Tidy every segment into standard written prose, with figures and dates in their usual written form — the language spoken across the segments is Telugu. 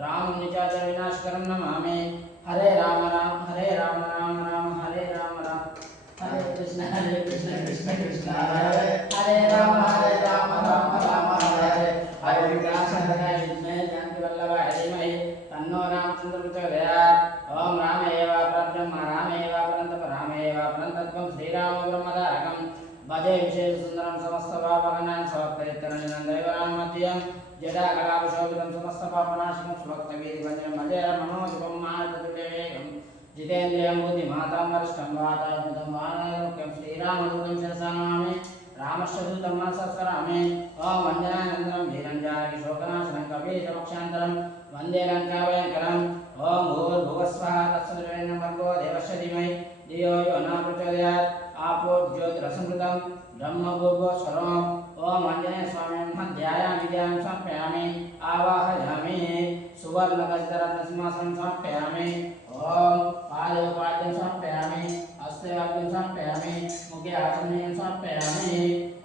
रामं निशाचर विनाशकरं नमामि। हरे राम राम राम हरे राम हरे कृष्ण कृष्ण कृष्ण हरे राम राम हरे हरे विकासनाय विद्महे जानकीवल्लभाय धीमहि तन्नो रामचन्द्र प्रचोदयात्। ओम रामेव परब्रह्म रामेव परन्तप रामेव परन्तत्वं श्रीरामो ब्रह्मधारकं भजे विशेषसुन्दरं समस्तपापहनां समस्तैतरण्यं दैवराममध्यं जटाकलापशोभितं समस्तपापनाशकं स्वभक्तवीतिभञ्जनं भजे मनोजपं मानतुल्यवेगं जितेन्द्रियं बुद्धिमातां वरिष्ठं वातात्मजं वानरमुख्यं श्रीरामदूतं शिरसा नमामि। रामस्य दूतं मनसा स्मरामि। ओम अञ्जनानन्दनं वीरं जानकी शोकनाशनं कपीशमक्षान्तरं वन्दे लङ्काभयङ्करम्। ओम भूर्भुवस्वः तत्सवितुर्वरेण्यं भर्गो देवस्य धीमहि धियो यो न प्रचोदयात्। आपो ज्योतिरसंकृतं ब्रह्मभूर्भुवस्वरम्। ओम आञ्जनेय स्वामिनं ध्यायामि ध्यानं समर्पयामि आवाहयामि सुवर्णकचितरत्नसिंहासनं समर्पयामि। ओम पादयोपाद्यं समर्पयामि हस्तयोपाद्यं समर्पयामि मुखे आचमनीयं समर्पयामि।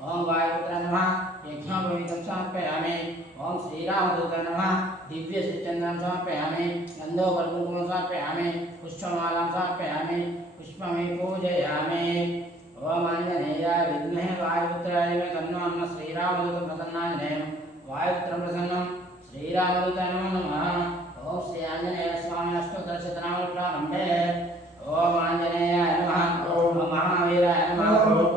ओम वायुपुत्राय नमः यज्ञोपवीतं समर्पयामि। ओम श्रीरामदूताय नमः दिव्यश्रीचन्दनं समर्पयामि गन्धोपकुङ्कुमं समर्पयामि पुष्पमालां समर्पयामि पुष्पमे पूजयामि। ओम आञ्जनेयाय विद्महे वायुपुत्राय धीमहि तन्नो हनुमत् श्रीरामदूतं प्रसन्नाञ्जनेयं वायुपुत्रं प्रसन्नं श्रीरामदूताय नमो नमः। ओम श्री आञ्जनेय स्वामी अष्टोत्तरशतनामप्रारम्भे। ओम आञ्जनेयाय नमः ओम महावीराय नमः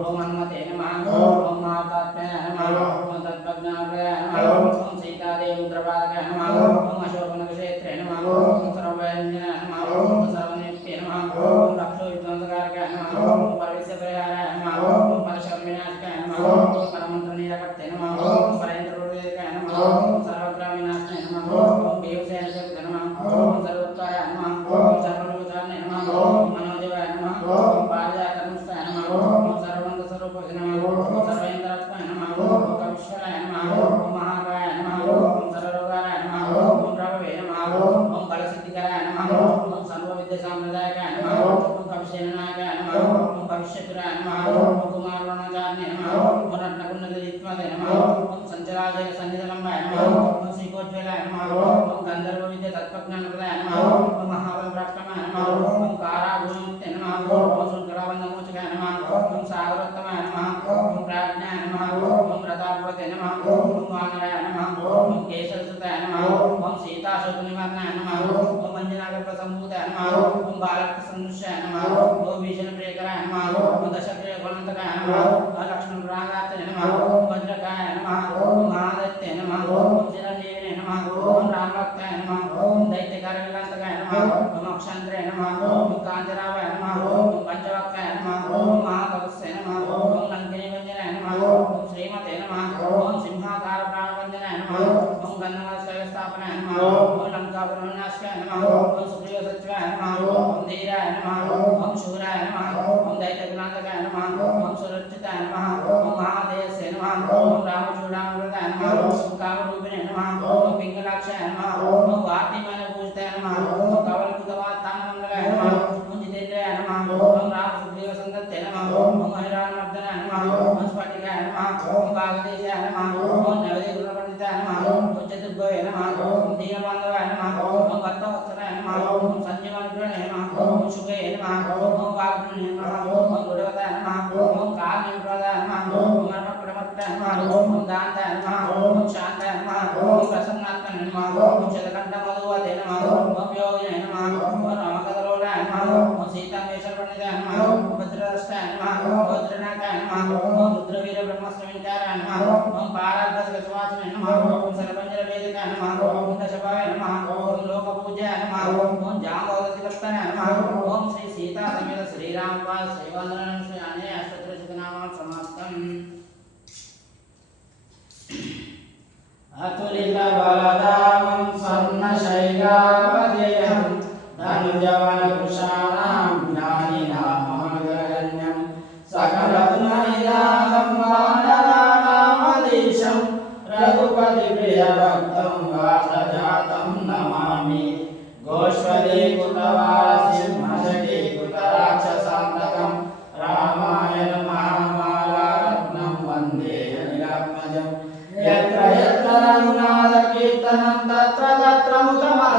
ओम हनुमते नमः ओम मातात्म्याय नमः ओम तत्त्वज्ञानप्रदाय नमः ओम सीतादेवपुत्रपादकाय नमः ओम अशोकनक्षत्रे नमः ओम सर्वभयञ्जनाय नमः ओम सर्वनित्ये नमः ओम रक्षोविध्वंसकारकाय नमः ओम परविश्वपरिहाराय नमः ओम परशर्विनाशकाय नमः ओम परमन्त्रनिराकर्ते नमः ओम परेन्द्रप्रवेदकाय नमः ओम सर्वग्रामविनाशनाय नमः ओम भीमसेनशक्ते नमः ओम सर्वोत्तराय नमः ओम सर्वलोकधारणे नमः ओम मनोजवाय नमः ओम पारिजातमुष्टाय नमः ओम सर्वमङ्गलस्वरूपाय नमः ओम सर्वेन्द्रात्माय नमः ओम कविश्वराय नमः ओम महाकाय नमः ओम सर्वरोगाय नमः ओम प्रभवे नमः ओम बलसिद्धिकराय नमः ओम सर्वविद्यासाम्प्रदायकाय नमः ओम कविसेनानायकाय नमः ओम भविष्यपुराय नमः ओम कुमारवर्णचार्ये नमः ओम रत्नकुण्डलदीप्तमते नमः ओम सञ्चराजय सन्निधनम्बाय नमः ओम श्रीकोज्ज्वलाय नमः ओम गन्धर्वविद्यातत्त्वज्ञानप्रदाय नमः ओम महाबलपराक्रमाय नमः ओम कारागुणमुक्ते नमः ओम शृङ्खलाबन्धमोचकाय नमः ओम सागरोत्तमाय नमः ओम प्राज्ञाय नमः ओम प्रतापवते नमः ओम वानराय नमः ओम केशवसुताय नमः ओम सीताशोकनिवारणाय नमः ओम अञ्जनागर्भसम्भूताय नमः ओम बालकृष्णसंदृश्याय नमः ओम भीषणप्रियकराय नमः ओम दशप्रियगुणन्तकाय नमः ओम लक्ष्मणप्रागात्रे नमः ओम भद्रकाय नमः ओम महादैत्ये नमः ओम चिरञ्जीविने नमः ओम रामभक्ताय नमः ओम दैत्यकारविलान्तकाय नमः ओम अक्षान्त्रे नमः ओम कान्तरावाय नमः ओम पञ्चवक्ताय नमः ओम महाभगस्य नमः ओम लङ्किनीवञ्जनाय नमः ओम श्रीमते नमः ओम सिंहाकारप्राणवञ्जनाय नमः ओम गन्धर्वस्थापनाय नमः ओम लङ्कापुरविनाशकाय नमः ओम सुग्रीवसचिवाय नमः ओम धीराय नमः ओम शूराय नमः ओम दैत्यकुलान्तकाय नमः ओम सुरक्षिताय नमः ओम महादेवस्य नमः ओम रामचूडामृताय नमः ओम कामरूपिणे नमः ओम पिङ्गलाक्षाय नमः ओम वार्तिमानपूजिताय नमः ओम कवलकुतवाताङ्गमण्डलाय नमः ओम जितेन्द्राय नमः ओम रामसुग्रीवसन्दत्ते नमः ओम हरिराममर्दनाय नमः ओम स्फटिकाय नमः ओम कागदेशाय नमः ओम नवदीगुणपण्डिताय नमः ओम चतुर्भुवे नमः ओम दीनबान्धवाय नमः ओम भक्तवत्सलाय नमः ओम सञ्जीवनगुणे नमः ओम शुभे नमः ओम वाग्गुणे नमः ओम गुणवताय नमः ओम कारणप्रदाय नमः ओम अर्पप्रमत्ताय नमः ओम दान्ताय नमः ओम शान्ताय नमः ओम प्रसन्नात्मने नमः ओम शतकण्ठमधुवते नमः ओम योगिने नमः ओम रामकदलोलाय नमः ओम सीतामेश्वरपण्डिताय नमः ओम भद्रदष्टाय नमः ओम भद्रनाथाय नमः ओम रुद्रवीरब्रह्मस्वामिकाराय नमः ओम पाराद्भसगजवासिने नमः ओम सर्वञ्जनवेदिकाय नमः ओम दशभाय नमः ओम लोकपूज्याय नमः ओम जाम्बवदतिवर्तनाय नमः ओम श्री सीता समेत श्रीरामपाद श्रीवन्दनं श्री आञ्जनेय अष्टोत्तरशतनामं समाप्तम्। अतुलितबलधामं स्वर्णशैलावदेहं धनुजवनकुशानां ज्ञानिनामग्रगण्यं सकलगुणनिधानं वानराणामधीशं रघुपतिप्रियभक्तं वातजातं नमामि। गोष्पदीकृतवासिंहशकीकृतराक्षसान्तकं रामायण महामालारत्नं वन्दे अनिलात्मजं। यत्र यत्र रघुनाथकीर्तनं तत्र तत्र मुदमानसं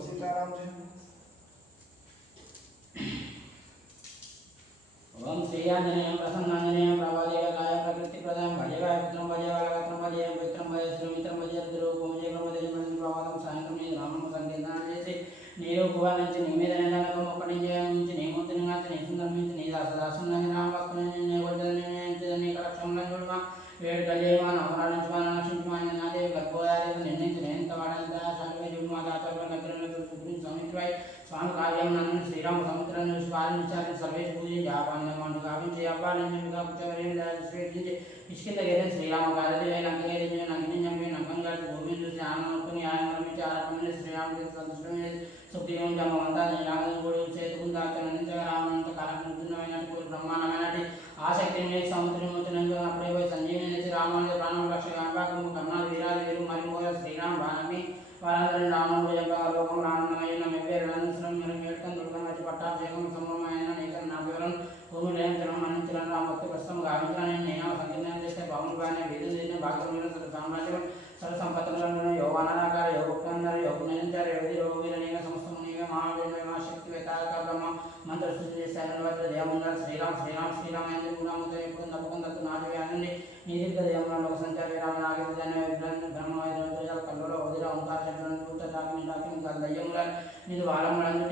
ओम श्री आंजनेयं प्रसन्नांजनेयं प्रभादेवकाय प्रकृतिप्रदां भजेगाय पुत्रं भजेवालकत्रं भजेयं पवित्रं भजे श्रीमित्रं भजे रुद्ररूपं भजे ब्रह्मदेवं प्रभातं सायंक्रमे रामं संकेतनं చేసి నీరు కువారించి నీ మీద నెలనకం ఒకటి జయించి నీ ముందు నాచి నీ సుందరమించి నీ దాసదాసుని రామభక్తుని నీ వద్దలని నీ కలక్షంలో చూడమా వేడు కలియమా నవరాలించమా నక్షించమా నాదేవి గర్భోదారి నిర్ణయించి నేను వాడంత సర్వే చూడమా దాతల నగరంలో గురించి సమిత్రై స్వామి కార్యం నన్ను శ్రీరామ సముద్రం స్వామించాలని సర్వేష్ పూజించి ఆపాన్ని గావించి అబ్బాలించగా కూర్చోవరి స్వీకరించి ఇష్కింద గేదె శ్రీరామ గాలి నంగేది నంగిని నంగంగా గోవిందు చూసి ఆనందం ఆయన నిర్మించి ఆరాటమైన శ్రీరాముడికి సంతృష్టమైన సుగ్రీవం జమంతా రామగుడి చేతుకుందాచనందించగా రామనంత కాలకృతమైనటువంటి కోరి బ్రహ్మాండమైనటి ఆసక్తిని సముద్రం వచ్చినందుకు అప్పుడే పోయి సంజీవని రామానుజ ప్రాణం లక్ష వ్యాపకము కర్ణాలు వీరాలు వీరు మరియు శ్రీరామ బాణమి వారందరూ రాముడు చెప్పారు లోకం ఆనందమైన మెప్పేరు నందనం మీరు మేడ్కం దుర్గం వచ్చి పట్టాభిషేకం సంభవమైన నీకం నా వివరం భూమి నిరంతరం మన్నించడం ఆ భక్తి ప్రస్తుతం గావించాలని నేను సంకీర్ణం చేస్తే పవన్ బాగా వీధులు భాగ్యం సామ్రాజ్యం సర్వ సంపత్తులను యోగానాకార యోగందరూ యోగ నిరంతర యోగి యోగీరనేక సమస్తమునిగా మహావీర మహాశక్తి వేతాక బ్రహ్మ మంత్ర సృష్టి చేశారని వద్ద దేవముందర శ్రీరామ్ శ్రీరామ్ శ్రీరామ్ ఎందుకు గుణముతో ఎప్పుడు తప్పకుండా నాటి వ్యాధి నీ దీర్ఘ దేవంలో సంచారి రామ నాగేంద్ర బ్రహ్మ కల్లులో వదిల ఓంకార శబ్దం పూర్త తాకి దయ్యములను నీదు వారములను